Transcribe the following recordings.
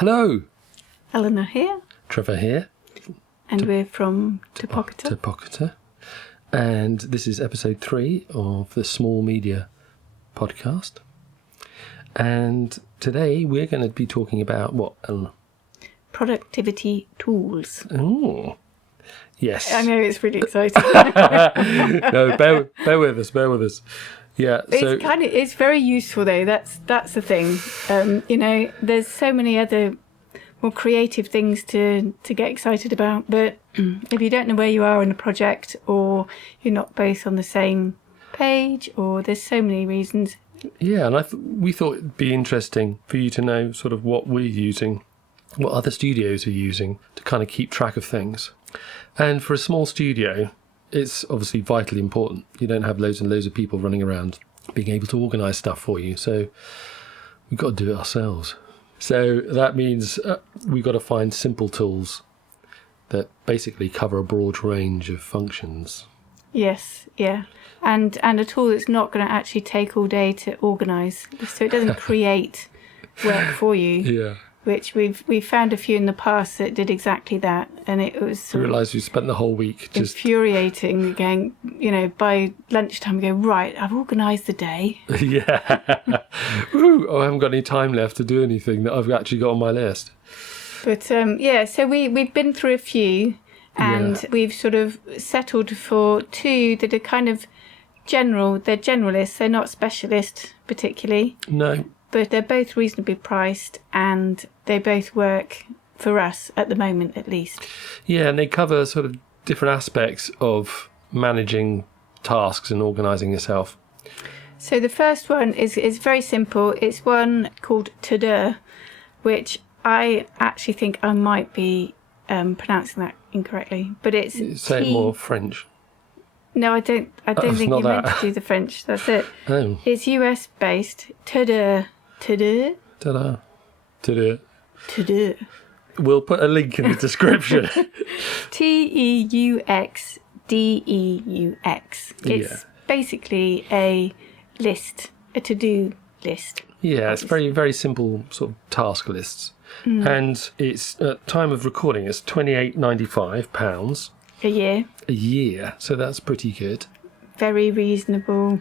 Hello. Eleanor here. Trevor here. And we're from Topocata. And this is episode 3 of the Small Media podcast. And today we're going to be talking about what, Eleanor? Productivity tools. Oh, yes. I know, it's really exciting. No, bear with us. Yeah, It's very useful though. That's the thing. There's so many other more creative things to get excited about, but if you don't know where you are in a project, or you're not both on the same page, or there's so many reasons. Yeah, and we thought it'd be interesting for you to know sort of what we're using, what other studios are using to kind of keep track of things. And for a small studio, it's obviously vitally important. You don't have loads and loads of people running around being able to organise stuff for you. So we've got to do it ourselves. So that means we've got to find simple tools that basically cover a broad range of functions. Yes, yeah. And a tool that's not going to actually take all day to organise. So it doesn't create work for you. Yeah. Which we've found a few in the past that did exactly that, and it was You realise you spent the whole week just infuriating. Going, by lunchtime, we go, right, I've organised the day. Yeah. Ooh, I haven't got any time left to do anything that I've actually got on my list. But so we've been through a few, and we've sort of settled for 2 that are kind of general. They're generalists. They're not specialist particularly. No. But they're both reasonably priced, and they both work for us at the moment, at least. Yeah, and they cover sort of different aspects of managing tasks and organising yourself. So the first one is very simple. It's one called To-Do, which I actually think I might be pronouncing that incorrectly. But it's Say it more French. No, I don't think you're meant to do the French. That's it. Oh. It's US based. To-Do. To-Do. Ta-da. To-do. To-Do. We'll put a link in the description. Teuxdeux. It's basically a list, a to-do list. Yeah, it's very, very simple sort of task lists. And it's, at time of recording, it's £28.95 A year. a year. So that's pretty good. Very reasonable.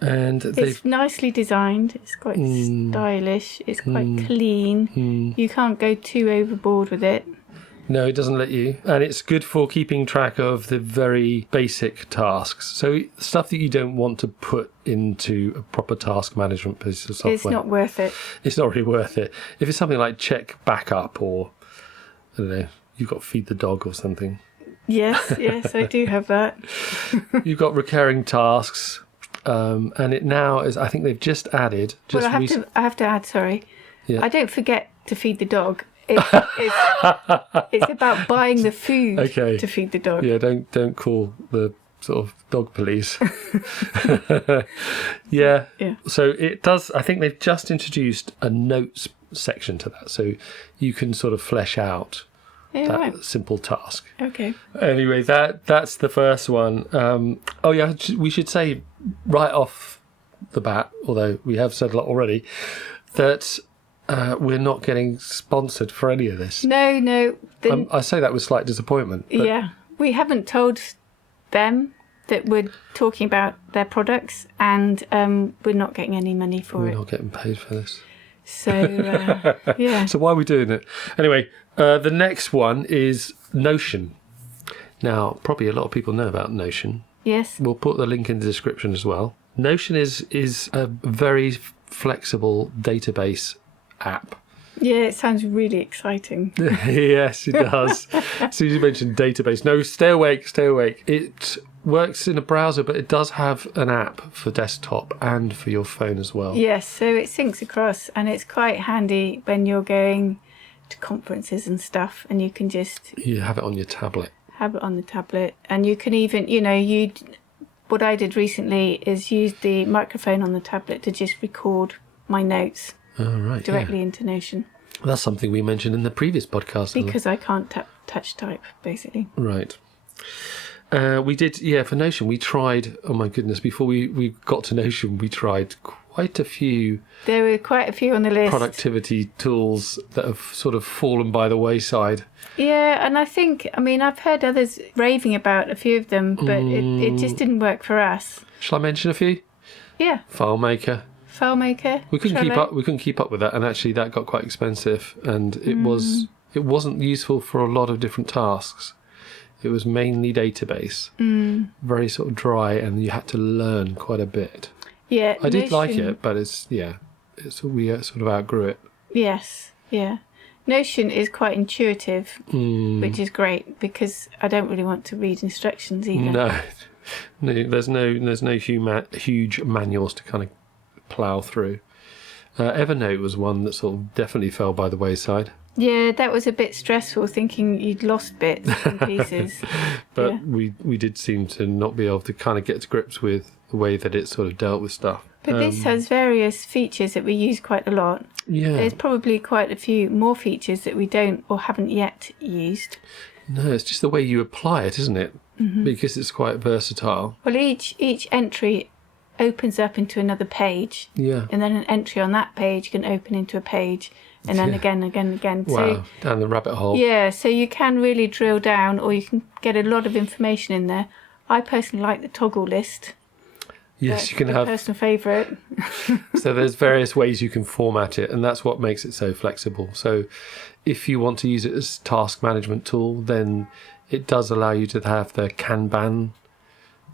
And It's nicely designed. It's quite stylish. It's quite clean. You can't go too overboard with it. No, it doesn't let you. And it's good for keeping track of the very basic tasks. So stuff that you don't want to put into a proper task management piece of software. It's not worth it. It's not really worth it. If it's something like check backup, or, I don't know, you've got to feed the dog or something. Yes, I do have that. You've got recurring tasks. And it now is, I think they've just added. I have to add, sorry. Yeah. I don't forget to feed the dog. It's about buying the food to feed the dog. Yeah, don't call the sort of dog police. Yeah. So it does, I think they've just introduced a notes section to that. So you can sort of flesh out that simple task. Okay. Anyway, that's the first one. We should say right off the bat, although we have said a lot already, that we're not getting sponsored for any of this. No. I say that with slight disappointment. Yeah, we haven't told them that we're talking about their products, and we're not getting any money for it. We're not getting paid for this. So, yeah. So why are we doing it? Anyway, the next one is Notion. Now, probably a lot of people know about Notion. Yes. We'll put the link in the description as well. Notion is a very flexible database app. Yeah, it sounds really exciting. Yes, it does. As soon as you mentioned database, no, stay awake. It works in a browser, but it does have an app for desktop and for your phone as well. Yes, so it syncs across, and it's quite handy when you're going to conferences and stuff, and you can just... You have it on your tablet. Have it on the tablet, and you can even, what I did recently is use the microphone on the tablet to just record my notes directly into Notion. That's something we mentioned in the previous podcast. Because I can't touch type, basically. Right. We did, for Notion, we tried, oh my goodness, before we got to Notion, we tried quite a few There were quite a few on the list. productivity tools that have sort of fallen by the wayside. Yeah, and I've heard others raving about a few of them, but it just didn't work for us. Shall I mention a few? Yeah, FileMaker. FileMaker. We couldn't keep Trello. up. We couldn't keep up with that, and actually that got quite expensive, and it wasn't useful for a lot of different tasks. It was mainly database, very sort of dry, and you had to learn quite a bit. Yeah, I did like Notion- it, but we sort of outgrew it. Yes, yeah. Notion is quite intuitive, which is great because I don't really want to read instructions either. No, there's no huge manuals to kind of plough through. Evernote was one that sort of definitely fell by the wayside. Yeah, that was a bit stressful thinking you'd lost bits and pieces. But Yeah. we did seem to not be able to kind of get to grips with the way that it sort of dealt with stuff. But this has various features that we use quite a lot. Yeah. There's probably quite a few more features that we don't or haven't yet used. No, it's just the way you apply it, isn't it? Because it's quite versatile. Well, each entry opens up into another page, Yeah. and then an entry on that page can open into a page, and then again. Wow, So, down the rabbit hole. yeah, so you can really drill down, or you can get a lot of information in there. I personally like the toggle list. Yes, That's you can my have. personal favourite. So there's various ways you can format it, and that's what makes it so flexible. So if you want to use it as a task management tool, then it does allow you to have the Kanban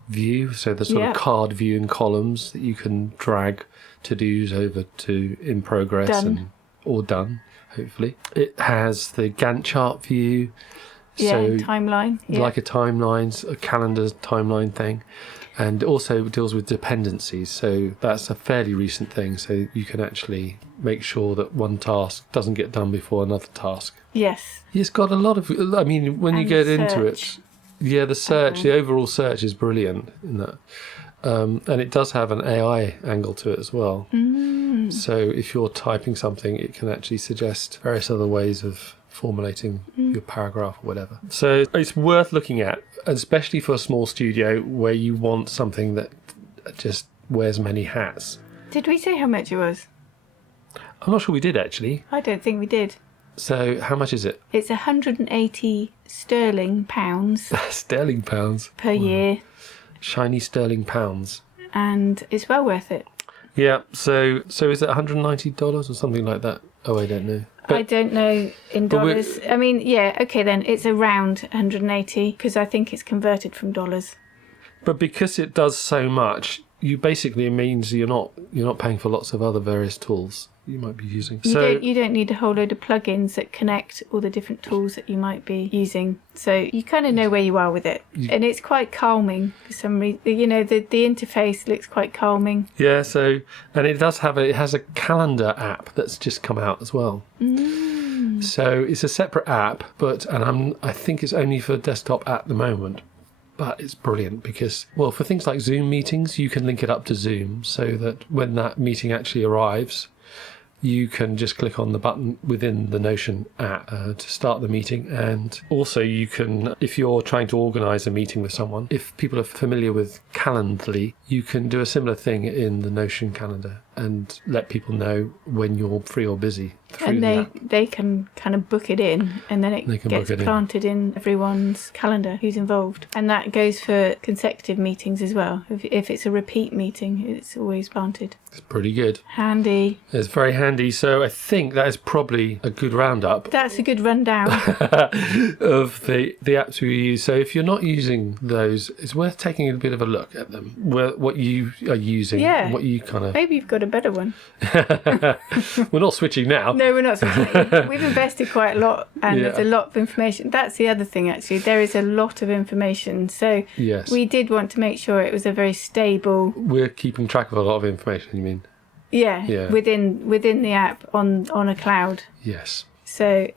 view, so the sort of card view in columns that you can drag to-dos over to in progress Done. or done, hopefully. It has the Gantt chart view, Yeah, so timeline. Yeah. like a calendar timeline thing. And also deals with dependencies, so that's a fairly recent thing, so you can actually make sure that one task doesn't get done before another task. Yes. It's got a lot of, I mean, when you And get into it, search. yeah, the overall search is brilliant in that. And it does have an AI angle to it as well. So if you're typing something, it can actually suggest various other ways of formulating your paragraph or whatever. So it's worth looking at, especially for a small studio where you want something that just wears many hats. Did we say how much it was? I'm not sure we did actually. I don't think we did. So how much is it? It's 180 sterling pounds Sterling pounds. per year, Shiny sterling pounds. and it's well worth it. Yeah, so is it $190 or something like that? Oh, I don't know. I don't know in but we're- dollars. I mean, yeah, okay then, it's around 180 because I think it's converted from dollars. But because it does so much, you basically, it means you're not paying for lots of other various tools you might be using. You don't need a whole load of plugins that connect all the different tools that you might be using. So you kind of know where you are with it, and it's quite calming for some reason. You know, the interface looks quite calming. Yeah, and it has a calendar app that's just come out as well. So it's a separate app, I think it's only for desktop at the moment. But it's brilliant because, well, for things like Zoom meetings, you can link it up to Zoom so that when that meeting actually arrives, you can just click on the button within the Notion app to start the meeting. And also you can, if you're trying to organise a meeting with someone, if people are familiar with Calendly, you can do a similar thing in the Notion calendar and let people know when you're free or busy through And the app. they can kind of book it in, and then it They can gets book it in. planted in everyone's calendar who's involved. And that goes for consecutive meetings as well. If it's a repeat meeting, it's always planted. It's pretty good. Handy. It's very handy. So I think that is probably a good roundup That's a good rundown. of the apps we use. So if you're not using those, it's worth taking a bit of a look at them, what you are using, Yeah. and what you kind of... Maybe you've got a better one. We're not switching now. No, we're not. Switching. We've invested quite a lot, and Yeah. there's a lot of information. That's the other thing, actually. There is a lot of information. So Yes. we did want to make sure it was a very stable, We're keeping track of a lot of information, you mean? yeah. within the app on a cloud. Yes. So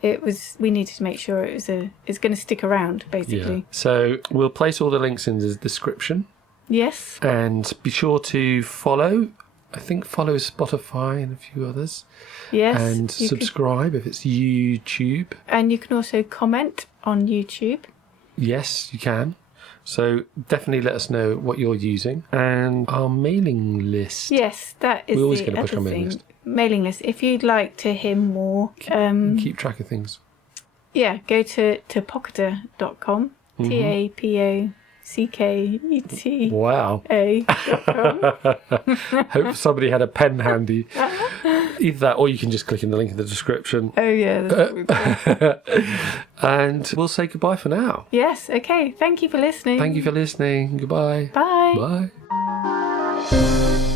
we needed to make sure it's going to stick around, Yeah. basically. So we'll place all the links in the description. Yes. And be sure to follow. I think follow Spotify and a few others. Yes. And you could- subscribe if it's YouTube. and you can also comment on YouTube. Yes, you can. So definitely let us know what you're using. And our mailing list. Yes, that is We're always the going to push other our mailing thing. list. Mailing list. If you'd like to hear more, Keep track of things. yeah, go to pocketer.com. TAPOCKETA.com. Wow. Hope somebody had a pen handy. Either that or you can just click in the link in the description. Oh, yeah. That's what we've done. And we'll say goodbye for now. Yes, okay. Thank you for listening. Thank you for listening. Goodbye. Bye. Bye.